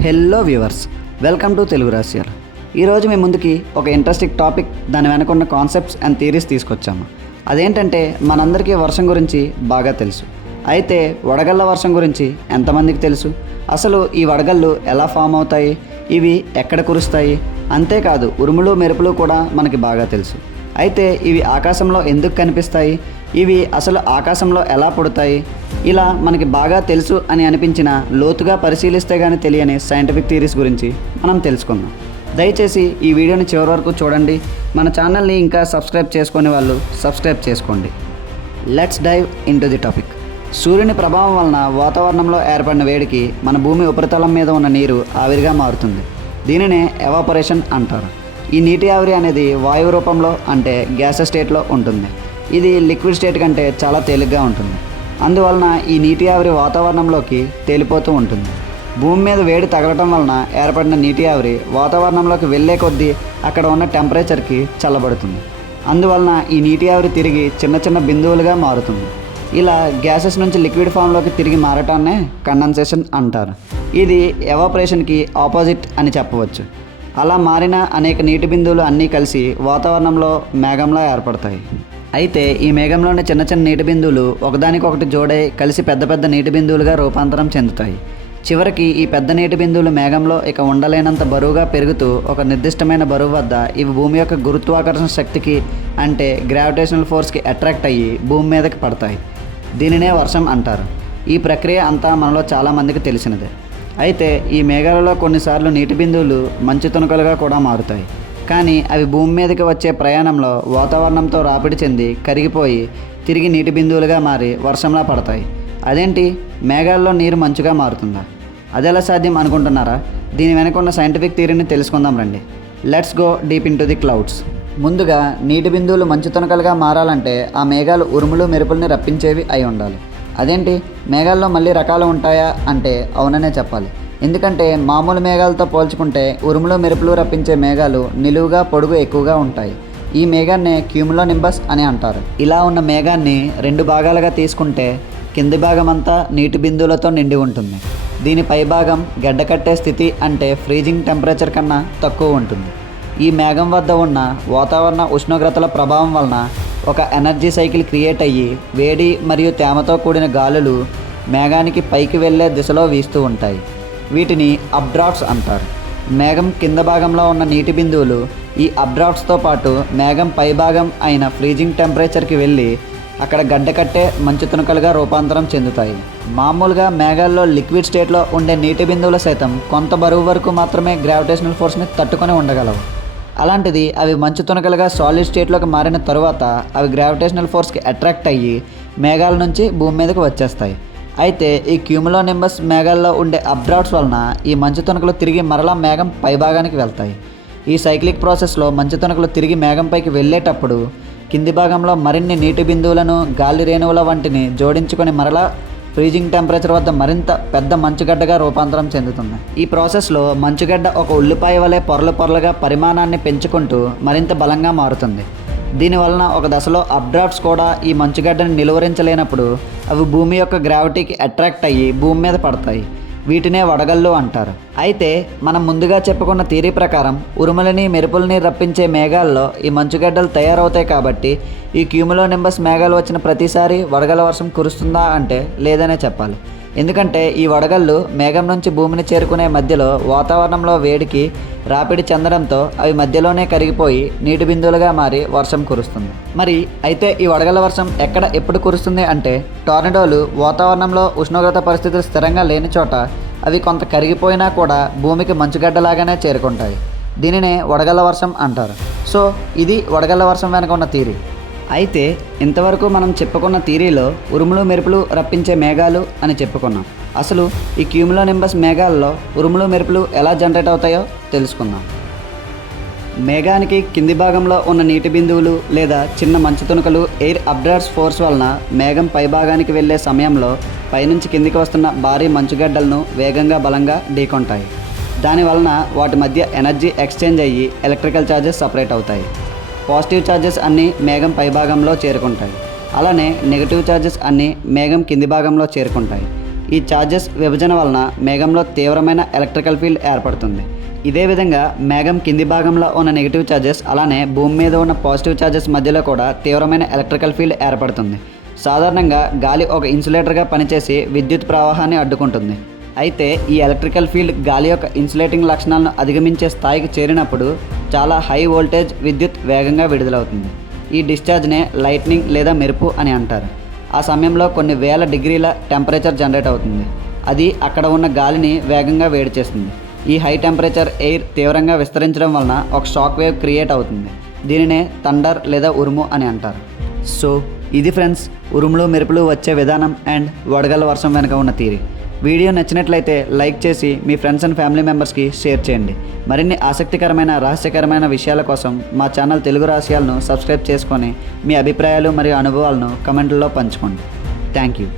Hello viewers welcome to Telugu రాశియాలు ఈరోజు మీ ముందుకి ఒక ఇంట్రెస్టింగ్ టాపిక్ దాని వెనక ఉన్న కాన్సెప్ట్స్ అండ్ థీరీస్ తీసుకొచ్చాము. అదేంటంటే మనందరికీ వర్షం గురించి బాగా తెలుసు. అయితే వడగళ్ళ వర్షం గురించి ఎంతమందికి తెలుసు? అసలు ఈ వడగళ్ళు ఎలా ఫామ్ అవుతాయి? ఇవి ఎక్కడ కురుస్తాయి? అంతేకాదు ఉరుములు మెరుపులు కూడా మనకి బాగా తెలుసు. అయితే ఇవి ఆకాశంలో ఎందుకు కనిపిస్తాయి? ఇవి అసలు ఆకాశంలో ఎలా పుడతాయి? ఇలా మనకి బాగా తెలుసు అని అనిపించిన లోతుగా పరిశీలిస్తే కానీ తెలియని సైంటిఫిక్ థీరీస్ గురించి మనం తెలుసుకుందాం. దయచేసి ఈ వీడియోని చివరి వరకు చూడండి. మన ఛానల్ని ఇంకా సబ్స్క్రైబ్ చేసుకునే వాళ్ళు సబ్స్క్రైబ్ చేసుకోండి. Let's dive in the topic సూర్యుని ప్రభావం వలన వాతావరణంలో ఏర్పడిన వేడికి మన భూమి ఉపరితలం మీద ఉన్న నీరు ఆవిరిగా మారుతుంది. దీనినే ఎవాపరేషన్ అంటారు. ఈ నీటి ఆవిరి అనేది వాయువు రూపంలో అంటే గ్యాస్ స్టేట్లో ఉంటుంది. ఇది లిక్విడ్ స్టేట్ కంటే చాలా తేలిగ్గా ఉంటుంది. అందువలన ఈ నీటి ఆవిరి వాతావరణంలోకి తేలిపోతూ ఉంటుంది. భూమి మీద వేడి తగలటం వలన ఏర్పడిన నీటి ఆవిరి వాతావరణంలోకి వెళ్ళే కొద్దీ అక్కడ ఉన్న టెంపరేచర్కి చల్లబడుతుంది. అందువలన ఈ నీటి ఆవిరి తిరిగి చిన్న చిన్న బిందువులుగా మారుతుంది. ఇలా గ్యాసెస్ నుంచి లిక్విడ్ ఫామ్లోకి తిరిగి మారటాన్నే కండెన్సేషన్ అంటారు. ఇది ఎవాపరేషన్కి ఆపోజిట్ అని చెప్పవచ్చు. అలా మారిన అనేక నీటి బిందువులు అన్నీ కలిసి వాతావరణంలో మేఘంలా ఏర్పడతాయి. అయితే ఈ మేఘంలోని చిన్న చిన్న నీటి బిందువులు ఒకదానికొకటి జోడై కలిసి పెద్ద పెద్ద నీటి బిందువులుగా రూపాంతరం చెందుతాయి. చివరికి ఈ పెద్ద నీటి బిందువులు మేఘంలో ఇక ఉండలేనంత బరువుగా పెరుగుతూ ఒక నిర్దిష్టమైన బరువు వద్ద ఇవి భూమి యొక్క గురుత్వాకర్షణ శక్తికి అంటే గ్రావిటేషనల్ ఫోర్స్కి అట్రాక్ట్ అయ్యి భూమి మీదకి పడతాయి. దీనినే వర్షం అంటారు. ఈ ప్రక్రియ అంతా మనలో చాలామందికి తెలిసినదే. అయితే ఈ మేఘాలలో కొన్నిసార్లు నీటి బిందువులు మంచు తునకలుగా కూడా మారుతాయి. కానీ అవి భూమి మీదకి వచ్చే ప్రయాణంలో వాతావరణంతో రాపిడి చెంది కరిగిపోయి తిరిగి నీటి బిందువులుగా మారి వర్షంలా పడతాయి. అదేంటి? మేఘాల్లో నీరు మంచుగా మారుతుందా? అదెలా సాధ్యం అనుకుంటున్నారా? దీని వెనక ఉన్న సైంటిఫిక్ థియరీని తెలుసుకుందాం రండి. Let's go deep into the clouds. ముందుగా నీటి బిందువులు మంచు తునకలుగా మారాలంటే ఆ మేఘాలు ఉరుములు మెరుపుల్ని రప్పించేవి అయి ఉండాలి. అదేంటి? మేఘాల్లో మళ్ళీ రకాలు ఉంటాయా? అంటే అవుననే చెప్పాలి. ఎందుకంటే మామూలు మేఘాలతో పోల్చుకుంటే ఉరుములు మెరుపులు రప్పించే మేఘాలు నిలువుగా పొడుగు ఎక్కువగా ఉంటాయి. ఈ మేఘాన్ని క్యూములో నింబస్ అని అంటారు. ఇలా ఉన్న మేఘాన్ని రెండు భాగాలుగా తీసుకుంటే కింది భాగం అంతా నీటి బిందువులతో నిండి ఉంటుంది. దీని పై భాగం గడ్డకట్టే స్థితి అంటే ఫ్రీజింగ్ టెంపరేచర్ కన్నా తక్కువ ఉంటుంది. ఈ మేఘం వద్ద ఉన్న వాతావరణ ఉష్ణోగ్రతల ప్రభావం వలన ఒక ఎనర్జీ సైకిల్ క్రియేట్ అయ్యి వేడి మరియు తేమతో కూడిన గాలులు మేఘానికి పైకి వెళ్ళే దిశలో వీస్తూ ఉంటాయి. వీటిని అప్డ్రాఫ్ట్స్ అంటారు. మేఘం కింద భాగంలో ఉన్న నీటి బిందువులు ఈ అప్డ్రాఫ్ట్స్తో పాటు మేఘం పై భాగం అయిన ఫ్రీజింగ్ టెంపరేచర్కి వెళ్ళి అక్కడ గడ్డకట్టే మంచు తునకలుగా రూపాంతరం చెందుతాయి. మామూలుగా మేఘాల్లో లిక్విడ్ స్టేట్లో ఉండే నీటి బిందువులు సైతం కొంత బరువు వరకు మాత్రమే గ్రావిటేషనల్ ఫోర్స్ని తట్టుకొని ఉండగలవు. అలాంటిది అవి మంచు తునకలుగా సాలిడ్ స్టేట్లోకి మారిన తరువాత అవి గ్రావిటేషనల్ ఫోర్స్కి అట్రాక్ట్ అయ్యి మేఘాల నుంచి భూమి మీదకి వచ్చేస్తాయి. అయితే ఈ క్యూములో నింబస్ మేఘాల్లో ఉండే అప్డ్రాట్స్ వలన ఈ మంచు తునకలు తిరిగి మరలా మేఘం పైభాగానికి వెళ్తాయి. ఈ సైక్లిక్ ప్రాసెస్లో మంచు తునకలు తిరిగి మేఘంపైకి వెళ్ళేటప్పుడు కింది భాగంలో మరిన్ని నీటి బిందువులను గాలి రేణువుల వంటిని జోడించుకొని మరలా ఫ్రీజింగ్ టెంపరేచర్ వద్ద మరింత పెద్ద మంచుగడ్డగా రూపాంతరం చెందుతుంది. ఈ ప్రాసెస్లో మంచుగడ్డ ఒక ఉల్లిపాయ వలె పొరలు పొరలుగా పరిమాణాన్ని పెంచుకుంటూ మరింత బలంగా మారుతుంది. దీనివలన ఒక దశలో అప్డ్రాఫ్ట్స్ కూడా ఈ మంచుగడ్డని నిలువరించలేనప్పుడు అవి భూమి యొక్క గ్రావిటీకి అట్రాక్ట్ అయ్యి భూమి మీద పడతాయి. వీటినే వడగళ్ళు అంటారు. అయితే మనం ముందుగా చెప్పుకున్న థీరీ ప్రకారం ఉరుములని మెరుపుల్ని రప్పించే మేఘాల్లో ఈ మంచుగడ్డలు తయారవుతాయి కాబట్టి ఈ క్యూములో నింబస్ మేఘాలు వచ్చిన ప్రతిసారి వడగల వర్షం కురుస్తుందా అంటే లేదనే చెప్పాలి. ఎందుకంటే ఈ వడగళ్ళు మేఘం నుంచి భూమిని చేరుకునే మధ్యలో వాతావరణంలో వేడికి రాపిడి చెందడంతో అవి మధ్యలోనే కరిగిపోయి నీటి బిందువులుగా మారి వర్షం కురుస్తుంది. మరి అయితే ఈ వడగళ్ళ వర్షం ఎక్కడ ఎప్పుడు కురుస్తుంది అంటే టోర్నడోలు వాతావరణంలో ఉష్ణోగ్రత పరిస్థితులు స్థిరంగా లేని చోట అవి కొంత కరిగిపోయినా కూడా భూమికి మంచుగడ్డలాగానే చేరుకుంటాయి. దీనినే వడగళ్ళ వర్షం అంటారు. సో ఇది వడగళ్ళ వర్షం వెనక ఉన్న తీరి. అయితే ఇంతవరకు మనం చెప్పుకున్న థీరీలో ఉరుములు మెరుపులు రప్పించే మేఘాలు అని చెప్పుకున్నాం. అసలు ఈ క్యూములో నింబస్ మేఘాల్లో ఉరుములు మెరుపులు ఎలా జనరేట్ అవుతాయో తెలుసుకుందాం. మేఘానికి కింది భాగంలో ఉన్న నీటి బిందువులు లేదా చిన్న మంచు తుణుకలు ఎయిర్ అబ్డార్స్ ఫోర్స్ వలన మేఘం పై భాగానికి వెళ్ళే సమయంలో పైనుంచి కిందికి వస్తున్న భారీ మంచుగడ్డలను వేగంగా బలంగా ఢీకొంటాయి. దాని వలన వాటి మధ్య ఎనర్జీ ఎక్స్చేంజ్ అయ్యి ఎలక్ట్రికల్ ఛార్జెస్ సపరేట్ అవుతాయి. పాజిటివ్ ఛార్జెస్ అన్నీ మేఘం పై భాగంలో చేరుకుంటాయి. అలానే నెగిటివ్ ఛార్జెస్ అన్నీ మేఘం కింది భాగంలో చేరుకుంటాయి. ఈ ఛార్జెస్ విభజన వలన మేఘంలో తీవ్రమైన ఎలక్ట్రికల్ ఫీల్డ్ ఏర్పడుతుంది. ఇదే విధంగా మేఘం కింది భాగంలో ఉన్న నెగిటివ్ ఛార్జెస్ అలానే భూమి మీద ఉన్న పాజిటివ్ ఛార్జెస్ మధ్యలో కూడా తీవ్రమైన ఎలక్ట్రికల్ ఫీల్డ్ ఏర్పడుతుంది. సాధారణంగా గాలి ఒక ఇన్సులేటర్గా పనిచేసి విద్యుత్ ప్రవాహాన్ని అడ్డుకుంటుంది. అయితే ఈ ఎలక్ట్రికల్ ఫీల్డ్ గాలి యొక్క ఇన్సులేటింగ్ లక్షణాలను అధిగమించే స్థాయికి చేరినప్పుడు చాలా హై వోల్టేజ్ విద్యుత్ వేగంగా విడుదలవుతుంది. ఈ డిశ్చార్జ్నే లైట్నింగ్ లేదా మెరుపు అని అంటారు. ఆ సమయంలో కొన్ని వేల డిగ్రీల టెంపరేచర్ జనరేట్ అవుతుంది. అది అక్కడ ఉన్న గాలిని వేగంగా వేడి చేస్తుంది. ఈ హై టెంపరేచర్ ఎయిర్ తీవ్రంగా విస్తరించడం వలన ఒక షాక్ వేవ్ క్రియేట్ అవుతుంది. దీనినే థండర్ లేదా ఉరుము అని అంటారు. సో ఇది ఫ్రెండ్స్ ఉరుములు మెరుపులు వచ్చే విధానం అండ్ వడగల వర్షం వెనుక ఉన్న తీరి. వీడియో నచ్చినట్లయితే లైక్ చేసి మీ ఫ్రెండ్స్ అండ్ ఫ్యామిలీ మెంబర్స్కి షేర్ చేయండి. మరిన్ని ఆసక్తికరమైన రహస్యకరమైన విషయాల కోసం మా ఛానల్ తెలుగు రహస్యాలను సబ్స్క్రైబ్ చేసుకొని మీ అభిప్రాయాలు మరియు అనుభవాలను కమెంట్లలో పంచుకోండి. Thank you.